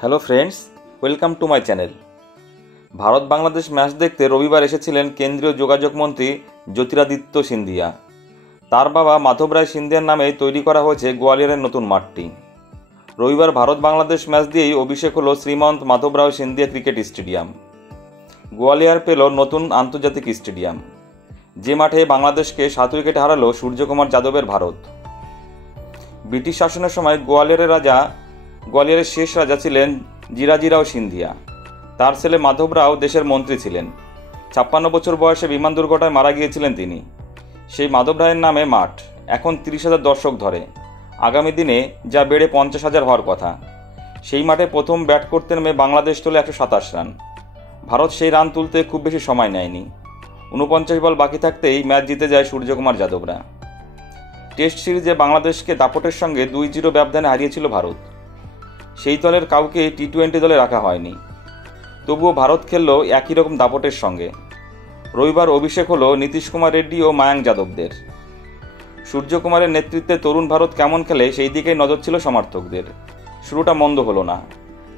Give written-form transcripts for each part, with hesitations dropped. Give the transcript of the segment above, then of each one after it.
Hello friends, welcome to my channel. Bharat Bangladesh match দেখতে রবিবার এসেছিলেন কেন্দ্রীয় যোগাযোগ মন্ত্রী জ্যোতিরাদিত্য সিন্ধিয়া। তার বাবা মাধব রায় সিন্ধিয়ার নামে তৈরি করা হয়েছে গোয়ালিয়রের নতুন মাঠটি। রবিবার ভারত বাংলাদেশ ম্যাচ দিয়েই অভিষেক হলো শ্রীমন্ত মাধব রায় সিন্ধিয়া ক্রিকেট স্টেডিয়াম। গোয়ালিয়র পেল নতুন আন্তর্জাতিক স্টেডিয়াম, যে মাঠে বাংলাদেশকে 7 উইকেটে হারালো সূর্যকুমার যাদবের ভারত। ব্রিটিশ শাসনের সময় গোয়ালিয়রের শেষ রাজা ছিলেন জিরাজিরাও সিন্ধিয়া। তার ছেলে মাধব রাও দেশের মন্ত্রী ছিলেন। 56 বছর বয়সে বিমান দুর্ঘটনায় মারা গিয়েছিলেন তিনি। সেই মাধব রায়ের নামে মাঠ এখন 30,000 দর্শক ধরে, আগামী দিনে যা বেড়ে 50,000 হওয়ার কথা। সেই মাঠে প্রথম ব্যাট করতে নেমে বাংলাদেশ তোলে 127 রান। ভারত সেই রান তুলতে খুব বেশি সময় নেয়নি। 49 বল বাকি থাকতেই ম্যাচ জিতে যায় সূর্যকুমার যাদবরা। টেস্ট সিরিজে বাংলাদেশকে দাপটের সঙ্গে 2-0 ব্যবধানে হারিয়েছিল ভারত। সেই দলের কাউকে টি-20 দলে রাখা হয়নি, তবুও ভারত খেলল একই রকম দাপটের সঙ্গে। রবিবার অভিষেক হলো নীতিশ কুমার রেড্ডি ও মায়াঙ্ক যাদবদের। সূর্যকুমারের নেতৃত্বে তরুণ ভারত কেমন খেলে সেই দিকেই নজর ছিল সমর্থকদের। শুরুটা মন্দ হলো না।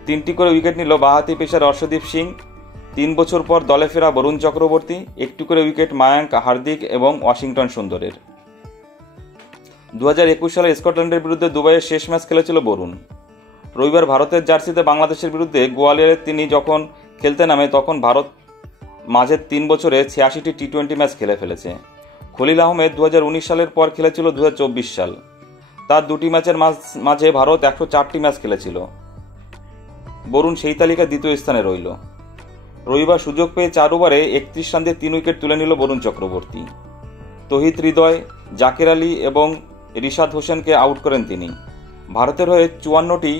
3টি করে উইকেট নিল বাঁহাতি পেসার অর্শদীপ সিং, 3 বছর পর দলে ফেরা বরুণ চক্রবর্তী, 1টি করে উইকেট মায়াঙ্ক, হার্দিক এবং ওয়াশিংটন সুন্দরের। 2021 সালে স্কটল্যান্ডের বিরুদ্ধে দুবাইয়ের শেষ ম্যাচ খেলেছিল বরুণ। রবিবার ভারতের জার্সিতে বাংলাদেশের বিরুদ্ধে গোয়ালিয়রে তিনি যখন খেলতে নামে তখন ভারত মাঝের 3 বছরে 86টি টি-20 ম্যাচ খেলে ফেলেছে। খলিল আহমেদ 2019 সালের পর খেলেছিল 2024 সাল। তার 2টি ম্যাচের মাঝে ভারত 104টি ম্যাচ খেলেছিল। বরুণ সেই তালিকায় 2য় স্থানে রইল। রবিবার সুযোগ পেয়ে 4 ওভারে 31 রান দিয়ে 3 উইকেট তুলে নিল বরুণ চক্রবর্তী। তহিদ হৃদয়, জাকের আলী এবং রিশাদ হোসেনকে আউট করেন তিনি। ভারতের হয়ে 54টি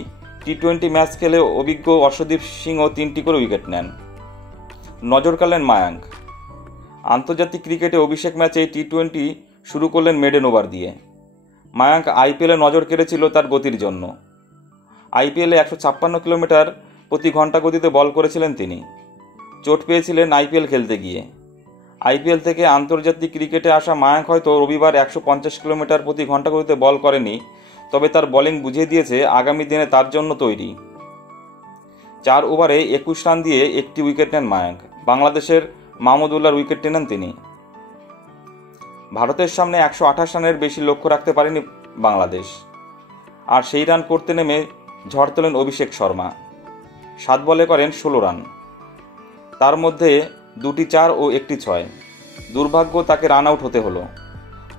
টি-20 ম্যাচ খেলে অভিজ্ঞ অর্শদীপ সিংও 3টি করে উইকেট নেন। নজর কাড়লেন মায়াঙ্ক। আন্তর্জাতিক ক্রিকেটে অভিষেক ম্যাচে টি-20 শুরু করলেন মেডেন ওভার দিয়ে। মায়াঙ্ক আইপিএলে নজর কেড়েছিল তার গতির জন্য। আইপিএলে 156 কিলোমিটার প্রতি ঘন্টা গতিতে বল করেছিলেন তিনি। চোট পেয়েছিলেন আইপিএল খেলতে গিয়ে। আইপিএল থেকে আন্তর্জাতিক ক্রিকেটে আসা মায়াঙ্ক হয়তো রবিবার 150 কিলোমিটার প্রতি ঘন্টা গতিতে বল করেনি, তবে তার বোলিং বুঝিয়ে দিয়েছে আগামী দিনে তার জন্য তৈরি। 4 ওভারে 21 রান দিয়ে 1টি উইকেট নেন মায়াঙ্ক। বাংলাদেশের মাহমুদুল্লাহর উইকেট নেন তিনি। ভারতের সামনে 128 রানের বেশি লক্ষ্য রাখতে পারেনি বাংলাদেশ, আর সেই রান করতে নেমে ঝড় তোলেন অভিষেক শর্মা। 7 বলে করেন 16 রান, তার মধ্যে 2টি 4 ও 1টি 6। দুর্ভাগ্য, তাকে রান আউট হতে হলো।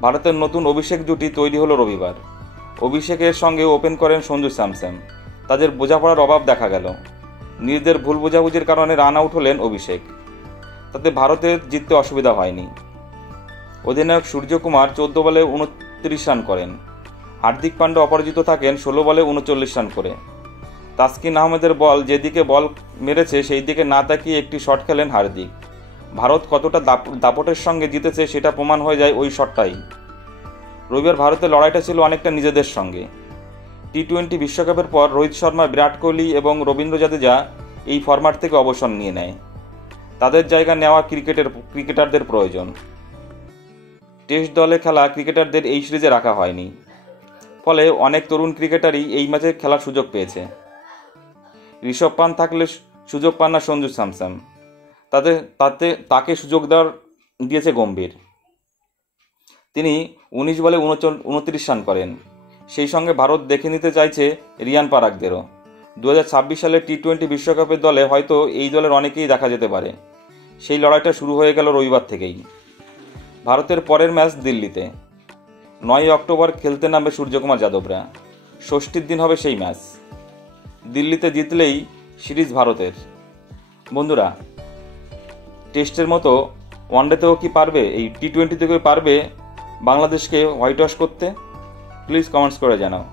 ভারতের নতুন অভিষেক জুটি তৈরি হলো রবিবার। অভিষেকের সঙ্গে ওপেন করেন সঞ্জু স্যামসন। তাদের বোঝাপড়ার অভাব দেখা গেল। নিজেদের ভুল বোঝাবুঝির কারণে রান আউট হলেন অভিষেক। তাতে ভারতের জিততে অসুবিধা হয়নি। অধিনায়ক সূর্যকুমার 14 বলে 29 রান করেন। হার্দিক পান্ডে অপরাজিত থাকেন 16 বলে 39 রান করে। তাসকিন আহমেদের বল যেদিকে বল মেরেছে সেই দিকে না তাকিয়ে একটি শট খেলেন হার্দিক। ভারত কতটা দাপটের সঙ্গে জিতেছে সেটা প্রমাণ হয়ে যায় ওই শটটাই। রবিবার ভারতের লড়াইটা ছিল অনেকটা নিজেদের সঙ্গে। টি-20 বিশ্বকাপের পর রোহিত শর্মা, বিরাট কোহলি এবং রবীন্দ্র জাদেজা এই ফরম্যাট থেকে অবসর নিয়ে নেয়। তাদের জায়গা নেওয়া ক্রিকেটারদের প্রয়োজন। টেস্ট দলে খেলা ক্রিকেটারদের এই সিরিজে রাখা হয়নি, ফলে অনেক তরুণ ক্রিকেটারই এই ম্যাচে খেলার সুযোগ পেয়েছে। ঋষভ পান্ট থাকলে সুযোগ পান না সঞ্জু স্যামসন, তাকে সুযোগ দিয়েছে গম্ভীর। তিনি 19 বলে 29 রান করেন। সেই সঙ্গে ভারত দেখে নিতে চাইছে রিয়ান পারাগদেরও। 2026 সালের টি-20 বিশ্বকাপের দলে হয়তো এই দলের অনেকেই দেখা যেতে পারে। সেই লড়াইটা শুরু হয়ে গেল রবিবার থেকেই। ভারতের পরের ম্যাচ দিল্লিতে। 9 অক্টোবর খেলতে নামবে সূর্যকুমার যাদবরা। ষষ্ঠীর দিন হবে সেই ম্যাচ। দিল্লিতে জিতলেই সিরিজ ভারতের। বন্ধুরা, টেস্টের মতো ওয়ানডেতেও কি পারবে, এই টি-20 থেকেও পারবে বাংলাদেশকে হোয়াইট ওয়াশ করতে? প্লিজ কমেন্টস করে জানাও।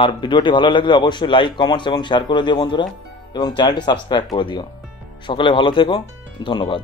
আর ভিডিওটি ভালো লাগলে অবশ্যই লাইক, কমেন্টস এবং শেয়ার করে দিও বন্ধুরা, এবং চ্যানেলটি সাবস্ক্রাইব করে দিও। সকলে ভালো থেকো, ধন্যবাদ।